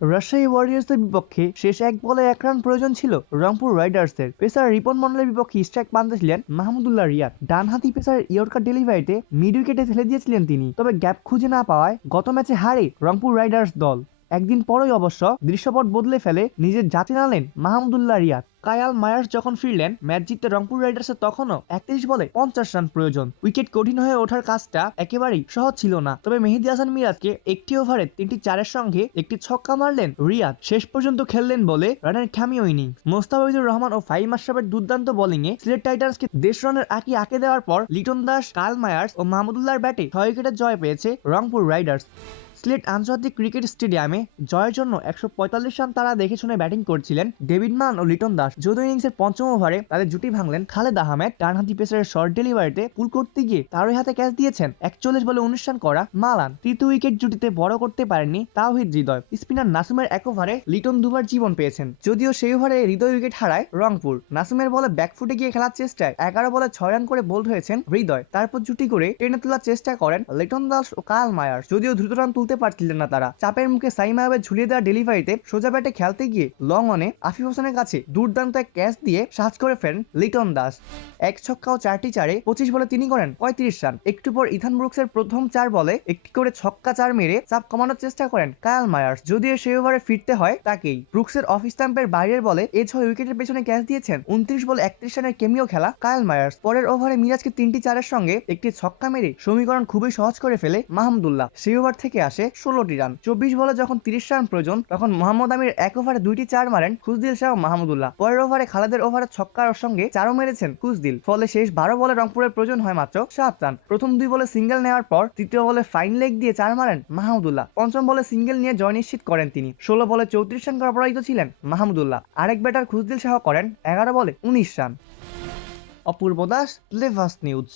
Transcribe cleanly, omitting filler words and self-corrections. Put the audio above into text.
রাজশাহী ওয়ারিয়র্সের বিপক্ষে শেষ এক বলে 1 রান প্রয়োজন ছিল রংপুর রাইডার্সের। পেসার রিপন মন্ডলের বিপক্ষে স্ট্রাইক বাঁধছিলেন মাহমুদুল্লাহ রিয়াদ। ডানহাতি পেসার ইয়র্কার ডেলিভারিতে মিড উইকেটে ফেলে দিয়েছিলেন তিনি, তবে গ্যাপ খুঁজে না পাওয়ায় গত ম্যাচে হারে রংপুর রাইডার্স দল। একদিন পরই অবশ্য দৃশ্যপট বদলে ফেলে নিজের জাতি null and Mahmudullah Riyad. Kyle Myers যখন ফিরলেন ম্যাচ জিততে রংপুর রাইডার্সের তখনও 31 বলে 50 রান প্রয়োজন। উইকেট কঠিন হয়ে ওঠার কাজটা একেবারেই সহজ ছিল না, তবে মেহেদী হাসান মিরাজকে একটি ওভারে 3টি চারের সঙ্গে একটি ছক্কা মারলেন রিয়াদ। শেষ পর্যন্ত খেললেন বলে রানের ক্যামিও ইনিংস। মোস্তাফিজুর রহমান ও ফাহিম আশরাফের দুর্দান্ত বোলিংয়ে সিলেট টাইটান্সকে 1.5 রানের আঁকে দেওয়ার পর লিটন দাস, কায়াল মায়ার্স ও মাহমুদুল্লাহর ব্যাটে 6 উইকেটের জয় পেয়েছে রংপুর রাইডার্স। সিলেট আন্তর্জাতিক ক্রিকেট স্টেডিয়ামে জয়ের জন্য 145 রান তারা দেখে শুনে ব্যাটিং করছিলেন ডেভিড মান ও লিটন দাস। যদিও ইনিংসের পঞ্চম ওভারে তাদের জুটি ভাঙলেন খালেদ আহমেদ। ডানহাতি পেসারের শর্ট ডেলিভারিতে পুল করতে গিয়ে তারই হাতে ক্যাচ দিয়েছেন 41 বলে 19 রান করা মালান। তৃতীয় উইকেট জুটিতে বড় করতে পারেননি তাওহিদ হৃদয়। স্পিনার নাসিমের এক ওভারে লিটন দুবার জীবন পেয়েছেন, যদিও সেই ওভারে হৃদয় উইকেট হারায় রংপুর। নাসিমের বলে ব্যাকফুটে গিয়ে খেলার চেষ্টায় 11 বলে 6 রান করে বোল্ড হয়েছেন হৃদয়। তারপর জুটি করে টেনে তোলার চেষ্টা করেন লিটন দাস ও কায়াল মায়ার্স, যদিও দ্রুত রান তুলতে পারছিলেন না তারা। চাপের মুখে সাইম আহমেদ ঝুলিয়ে দেওয়া ডেলিভারিতে সোজা ব্যাটে খেলতে গিয়ে লং অনে আফিফ হোসেনের কাছে দুর্দান্ত এক ক্যাচ দিয়ে সাজ করে ফেরেন লিটন দাস। এক ছক্কা ও 4টি চারে 25 বলে তিনি করেন 35 রান। একটু পর ইথান ব্রুকসের প্রথম 4 বলে একটি করে ছক্কা 4 মেরে চাপ কমানোর চেষ্টা করেন কায়াল মায়ার্স, যদিও সেই ওভারে ফিরতে হয় তাকেই। ব্রুকসের অফ স্টাম্পের বাইরের বলে 6 উইকেটের পেছনে ক্যাচ দিয়েছেন 29 বলে 31 রানের কেমিও খেলা কায়াল মায়ার্স। পরের ওভারে মিরাজকে 3টি চারের সঙ্গে একটি ছক্কা মেরে সমীকরণ খুবই সহজ করে ফেলে মাহমুদুল্লাহ। সেই ওভার থেকে আসে 16টি রান। 24 বলে যখন 30 রান প্রয়োজন তখন মোহাম্মদ আমির এক ওভারে 2টি চার মারেন খুশদিল শাহ ও মাহমুদুল্লাহ। পরের ওভারে খালেদের ওভারে ছক্কার সঙ্গে চারও মেরেছেন খুশদিল। ফলে শেষ 12 বলে রংপুরের প্রয়োজন হয় মাত্র 7 রান। প্রথম 2 বলে সিঙ্গেল নেওয়ার পর তৃতীয় বলে ফাইন লেগ দিয়ে 4 মারেন মাহমুদুল্লাহ। পঞ্চম বলে সিঙ্গেল নিয়ে জয় নিশ্চিত করেন তিনি। 16 বলে 34 রান করে অপরাজিত ছিলেন মাহমুদুল্লাহ। আরেক ব্যাটার খুশদিল শাহ করেন 11 বলে 19 রান। অপূর্ব দাস, লেভাস নিউজ।